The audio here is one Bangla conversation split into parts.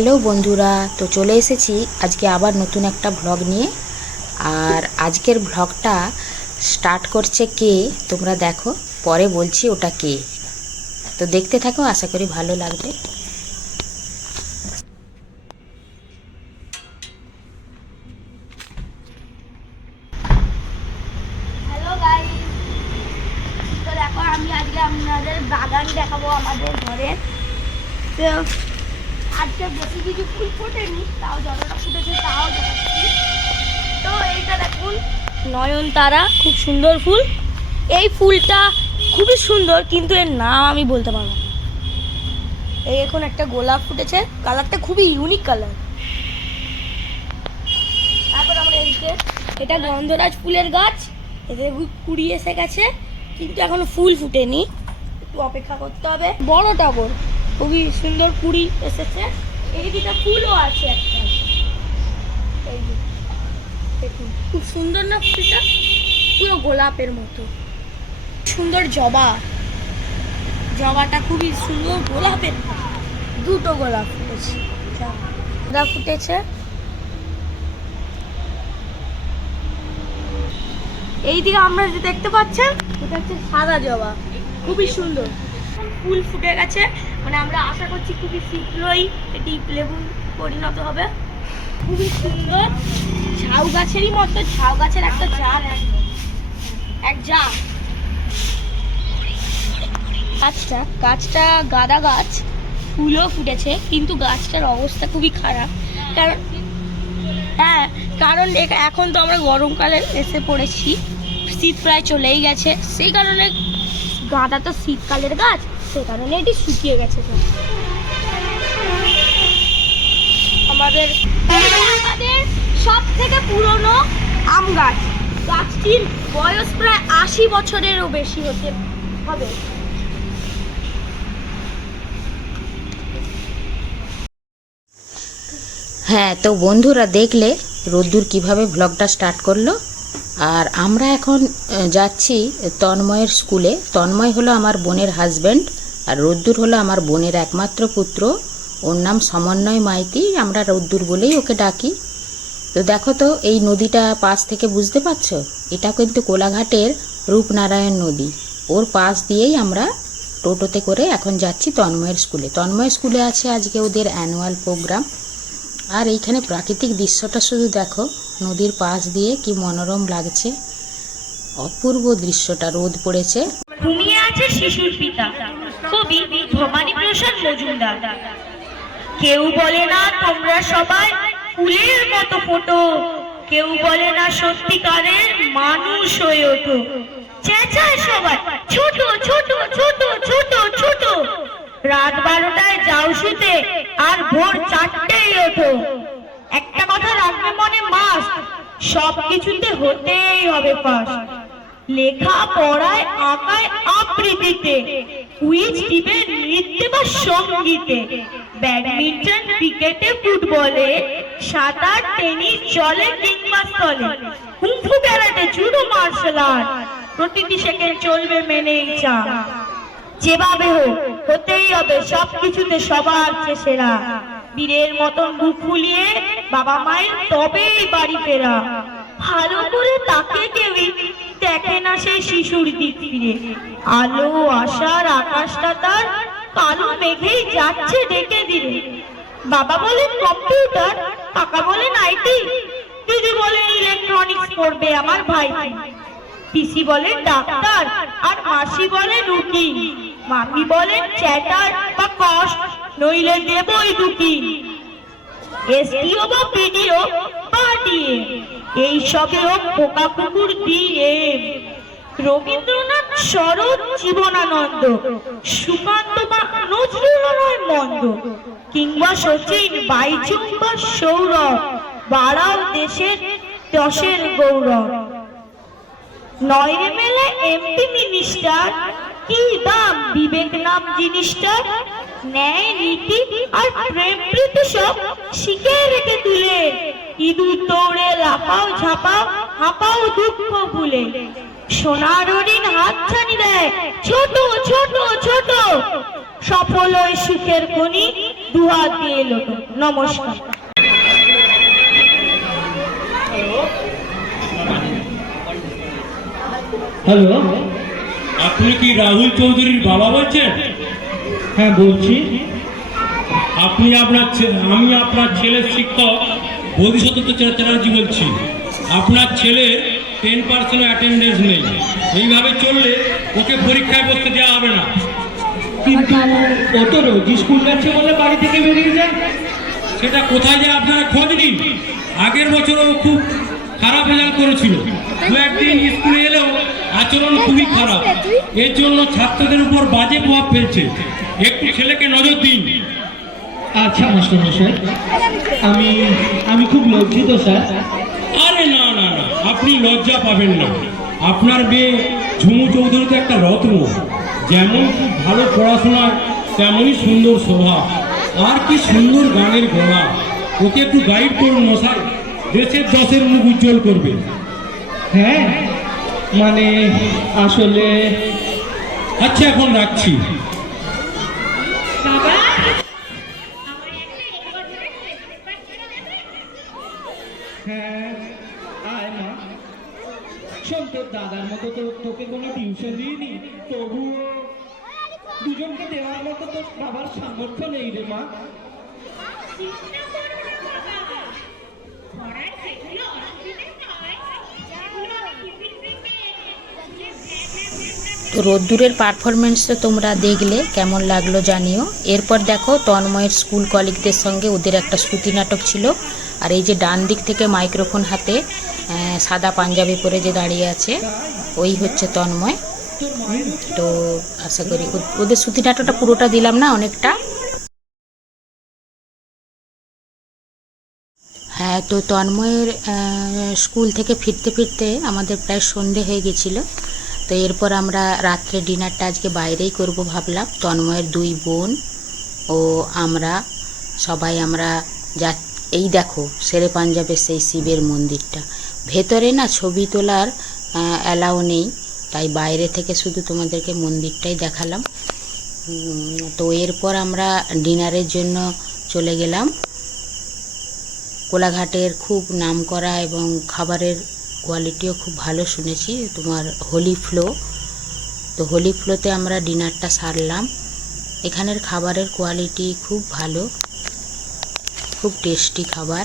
হ্যালো বন্ধুরা, তো চলে এসেছি আজকে আবার নতুন একটা ভ্লগ নিয়ে। আর আজকের ভ্লগটা স্টার্ট করছে কে? তোমরা দেখো, পরে বলছি ওটা কে। তো দেখতে থাকো, আশা করি ভালো লাগবে হ্যালো গাইস তো দেখো আমি আজকে আপনাদের বাগান দেখাবো আমাদের ঘরে তো আজকে বেশি কিছু ফুল ফোটেনি তাও যতটা ফুটেছে তাও দেখাচ্ছি তো এইটা দেখুন, নয়নতারা, খুব সুন্দর ফুল। এই ফুলটা খুবই সুন্দর, কিন্তু এর নাম আমি বলতে পারব এই এখন একটা গোলাপ ফুটেছে। কালারটা খুবই ইউনিক কালার তারপর আমরা এদিকে, এটা গন্ধরাজ ফুলের গাছ। খুব কুড়ি এসে গেছে, কিন্তু এখনও ফুল ফুটেনি। একটু অপেক্ষা করতে হবে। বড় টগর খুবই সুন্দর কুড়ি এসেছে। এই দিকে ফুলও আছে একটা। এই দেখুন, খুব সুন্দর না ফুলটা? পুরো গোলাপের মতো। সুন্দর জবা। জবাটা খুবই সুন্দর, গোলাপের দুটো গোলাপ ফুটেছে। গোলাপ ফুটেছে। এইদিকে আমরা যে দেখতে পাচ্ছেন, এটা হচ্ছে সাদা জবা। খুবই সুন্দর। ফুল ফুটে গেছে। মানে আমরা আশা করছি খুবই শীঘ্রই এটি লেবু পরিণত হবে। খুবই সুন্দর। ঝাউ গাছেরই মতো ঝাউ গাছের একটা জাত। এক জাত। গাছটা গাছটা গাঁদা গাছ, ফুলও ফুটেছে, কিন্তু গাছটার অবস্থা খুবই খারাপ। কারণ হ্যাঁ কারণ এখন তো আমরা গরমকালে এসে পড়েছি, শীত প্রায় চলেই গেছে। সেই কারণে গাঁদা তো শীতকালের গাছ, সেই কারণে এটি শুকিয়ে গেছে আমাদের আমাদের সব থেকে পুরনো আম গাছ। গাছটির বয়স প্রায় আশি বছরেরও বেশি হতে হবে। হ্যাঁ তো বন্ধুরা দেখলে রোদ্দুর কীভাবে ভ্লগটা স্টার্ট করল। আর আমরা এখন যাচ্ছি তন্ময়ের স্কুলে তন্ময় হলো আমার বোনের হাজব্যান্ড আর রোদ্দুর হলো আমার বোনের একমাত্র পুত্র। ওর নাম সমন্বয় মাইতি। আমরা রোদ্দুর বলেই ওকে ডাকি। তো দেখো তো, এই নদীটা পাশ থেকে বুঝতে পারছ? এটা কিন্তু কোলাঘাটের রূপনারায়ণ নদী। ওর পাশ দিয়েই আমরা টোটোতে করে এখন যাচ্ছি তন্ময়ের স্কুলে। তন্ময় স্কুলে আছে আজকে ওদের অ্যানুয়াল প্রোগ্রাম। আর এইখানে প্রাকৃতিক দৃশ্যটা শুধু দেখো, নদীর পাশ দিয়ে কি মনোরম লাগছে। অপূর্ব দৃশ্যটা, রোদ পড়েছে। ঘুমিয়ে আছে শিশুর পিতা, কবি ভবানী প্রসাদ মজুমদার। কেউ বলে না তোমরা সবাই ফুলের মতো ফোটো। কেউ বলে না সত্যিকারের মানুষ হয়ে ওঠো। চেঁচায় সবাই, ছোট ছোট ছোট ছোট ছোট। রাত বারোটায় যাও শুতে আর ভোর চারটেই ওঠো। একটা কথা রাখবে মনে মাস সব কিছুতে হতেই হবে ফার্স্ট লেখা পড়ায় আঁকায় আবৃত্তিতে, কুইজ টিপে নৃত্যে বা সঙ্গীতে। ব্যাডমিন্টন, ক্রিকেটে, ফুটবলে সাঁতার, টেনিস, জলে কিংবা স্থলে। Kung fu karate judo martial art. প্রতিটি সেকেন্ড চলবে মেনেই চা। যেভাবে হোক, হতেই হবে সব কিছুতে সবার সেরা বীরের মতন বুক ফুলিয়ে বাবা মায়ের তবেই বাড়ি ফেরা। ভালো করে তাকে কেউই দেখে না সেই শিশুর দিক ফিরে। আলো, আশার, আকাশটা তার কালো মেঘেই যাচ্ছে ডেকে দিলে। বাবা বলেন কম্পিউটার, কাকা বলেন আইটি দিদি বলেন ইলেকট্রনিক্স পড়বে আমার ভাই পিসি বলেন ডাক্তার আর মাসি বলেন উকিল মামি বলেন চ্যাটার বা কষ্ট নইলে দেবই দুটি। এসডিও বা পিডিও বা ডিএ এই সবেও পোকা কুকুর দিয়ে রবীন্দ্রনাথ শরৎ জীবনানন্দ, সুকান্ত বা নজরুল মন্দ, কিংবা সচিন বাইচুং বা সৌরভ বাড়াও দেশের দশের গৌরব। নয় মেলে এমপি মিনিস্টার, কি দাম বিবেক নাম জিনিসটার ন্যায় নীতি আর প্রেম প্রীতি সব শিখে রেখে তুলে ইঁদুর দৌড়ে লাফাও ঝাপাও, হাঁপাও দুঃখ ভুলে। সোনার হরিণ হাত ছানি দেয়। ছোট ছোট ছোট। সফল ওই সুখের খনি দুহাত দিয়ে এলো নমস্কার। হ্যালো? আপনি কি রাহুল চৌধুরীর বাবা বলছেন? হ্যাঁ বলছি। আপনি আপনার আমি আপনার ছেলের শিক্ষক বোধিসত্ত্ব চ্যাটার্জি বলছি। আপনার ছেলে টেন পার্সেন্ট অ্যাটেন্ডেন্স নেই। এইভাবে চললে ওকে পরীক্ষায় বসতে দেওয়া হবে না। কিন্তু ও তো রোজ স্কুল যাচ্ছে বলে বাড়ি থেকে বেরিয়ে যায়? সেটা কোথায় যায় আপনারা খোঁজ নিন। আগের বছর ও খুব খারাপ রেজাল্ট করেছিল। দু একদিন স্কুলে এলেও আচরণ খুবই খারাপ। এর জন্য ছাত্রদের উপর বাজে প্রভাব ফেলছে। একটু ছেলেকে নজর দিন। আচ্ছা মাস্টার মশাই আমি আমি খুব লজ্জিত, স্যার। আপনি লজ্জা পাবেন না। আপনার মেয়ে ঝুমু চৌধুরী তো একটা রত্ন। যেমন খুব ভালো পড়াশোনায় তেমনই সুন্দর স্বভাব। আর কি সুন্দর গানের গলা। ওকে একটু গাইড করুন মশাই। দেশের দশের মুখ উজ্জ্বল করবে। হ্যাঁ মানে আসলে আচ্ছা এখন রাখছি হ্যাঁ আয় মা শোন তোর দাদার মতো তো তোকে কোনো টিউশন দিইনি তবুও দুজনকে দেওয়ার মতো তোর বাবার সামর্থ্য নেই রে মা। তো রোদ্দুরের পারফরমেন্স তো তোমরা দেখলে কেমন লাগল জানিও। এরপর দেখো তন্ময়ের স্কুল কলিগদের সঙ্গে ওদের একটা শ্রুতি নাটক ছিল। আর এই যে ডান দিক থেকে মাইক্রোফোন হাতে সাদা পাঞ্জাবি পরে যে দাঁড়িয়ে আছে, ওই হচ্ছে তন্ময়। তো আশা করি ওদের শ্রুতি নাটকটা পুরোটা দিলাম না অনেকটা? হ্যাঁ তো তন্ময়ের স্কুল থেকে ফিরতে ফিরতে আমাদের প্রায় সন্ধে হয়ে গেছিল। তো এরপর আমরা রাত্রে ডিনারটা আজকে বাইরেই করব ভাবলাম। তন্ময়ের দুই বোন ও আমরা, সবাই আমরা যা এই দেখো, শেরে পাঞ্জাবের সেই শিবের মন্দিরটা। ভেতরে না ছবি তোলার অ্যালাউ নেই। তাই বাইরে থেকে শুধু তোমাদেরকে মন্দিরটাই দেখালাম। তো এরপর আমরা ডিনারের জন্য চলে গেলাম। কোলাঘাটের খুব নামকরা এবং খাবারের কোয়ালিটিও খুব ভালো শুনেছি, তোমার হোলি ফ্লো। তো হোলি ফ্লোতে আমরা ডিনারটা সারলাম। এখানের খাবারের কোয়ালিটি খুব ভালো, খুব টেস্টি খাবার।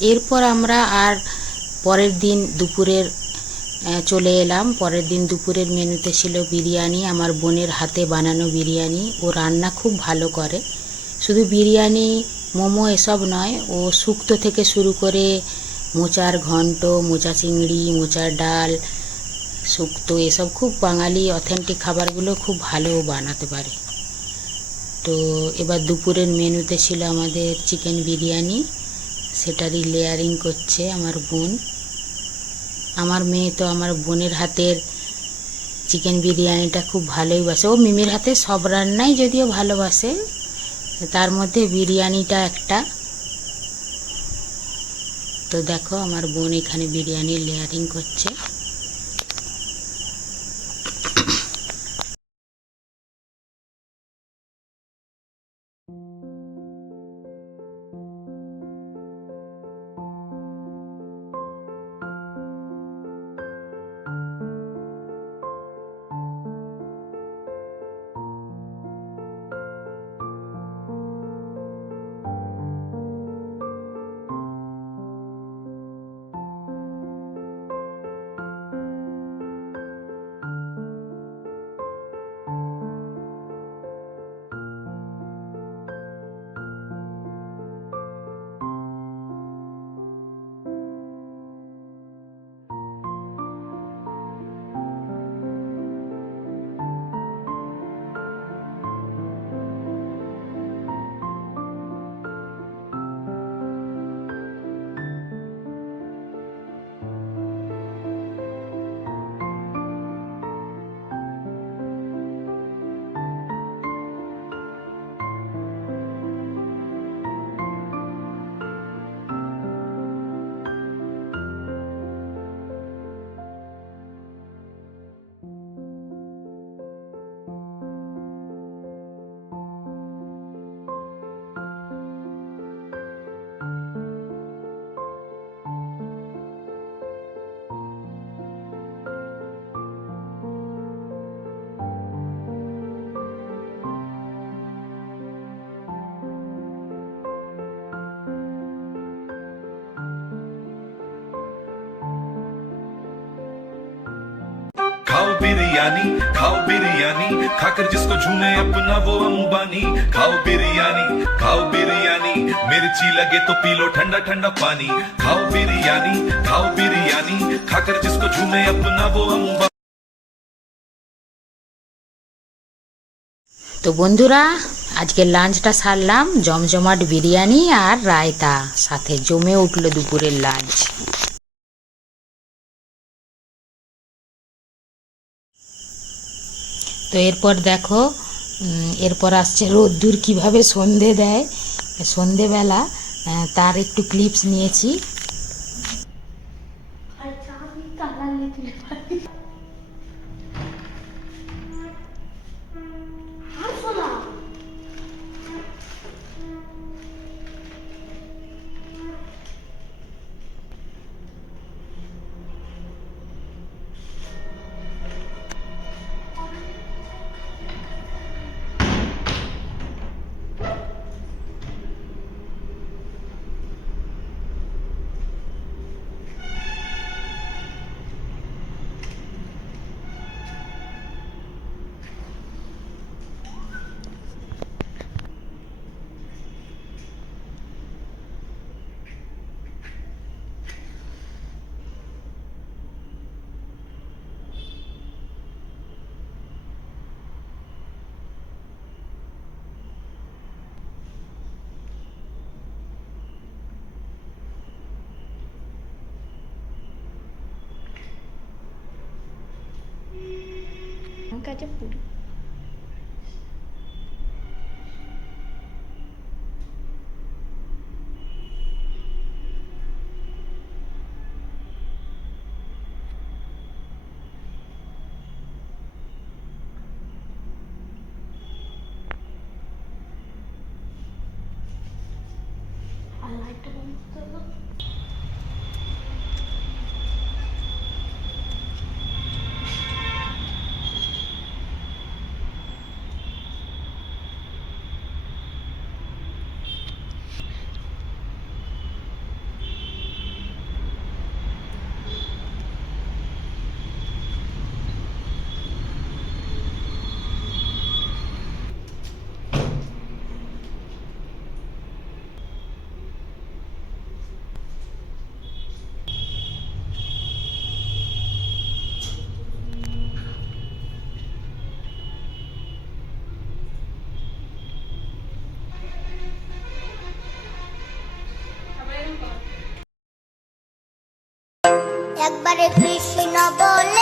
এরপর আমরা আর পরের দিন দুপুরের চলে এলাম। পরের দিন দুপুরের মেনুতে ছিল বিরিয়ানি, আমার বোনের হাতে বানানো বিরিয়ানি। ও রান্না খুব ভালো করে। শুধু বিরিয়ানি, মোমো এসব নয়, ও শুক্তো থেকে শুরু করে মোচার ঘন্ট, মোচা চিংড়ি, মোচার ডাল, শুক্তো এসব খুব বাঙালি অথেন্টিক খাবারগুলো খুব ভালো বানাতে পারে। তো এবার দুপুরের মেনুতে ছিল আমাদের চিকেন বিরিয়ানি। সেটারই লেয়ারিং করছে আমার বোন। আমার মেয়ে তো আমার বোনের হাতের চিকেন বিরিয়ানিটা খুব ভালোই বাসে। ও মিমির হাতে সব রান্নাই যদিও ভালোবাসে, তার মধ্যে বিরিয়ানিটা একটা। তো দেখো আমার বোন এখানে বিরিয়ানির লেয়ারিং করছে। बिरयानी खाओ बिरयानी खाकर जिसको झूमे अपना वो अंबानी खाओ बिरयानी खाओ बिरयानी मिर्ची लगे तो पी लो ठंडा ठंडा पानी खाओ बिरयानी खाओ बिरयानी खाकर जिसको झूमे अपना वो अंबानी তো বন্ধুরা আজকে লাঞ্চটা সারলাম জমজমাট বিরিয়ানি আর রায়তা সাথে জমে উঠলো দুপুরের লাঞ্চ তো এরপর দেখো এরপর আসছে রোদ্দুর কীভাবে সন্ধে দেয়। সন্ধেবেলা তার একটু ক্লিপস নিয়েছি। kacang pool একবারে কৃষ্ণ বলে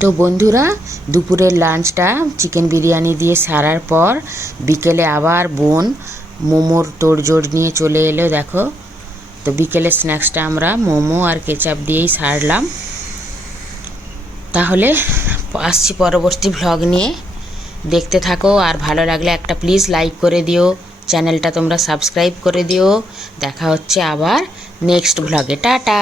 তো বন্ধুরা, দুপুরের লাঞ্চটা চিকেন বিরিয়ানি দিয়ে সারার পর বিকেলে আবার বোন মোমোর তোড়জোড় নিয়ে চলে এলো, দেখো। তো বিকেলের স্ন্যাক্সটা আমরা মোমো আর কেচাপ দিয়েই সারলাম। তাহলে আসছি পরবর্তী ভ্লগ নিয়ে। দেখতে থাকো আর ভালো লাগলে একটা প্লিজ লাইক করে দিও। চ্যানেলটা তোমরা সাবস্ক্রাইব করে দিও। দেখা হচ্ছে আবার নেক্সট ভ্লগে টাটা!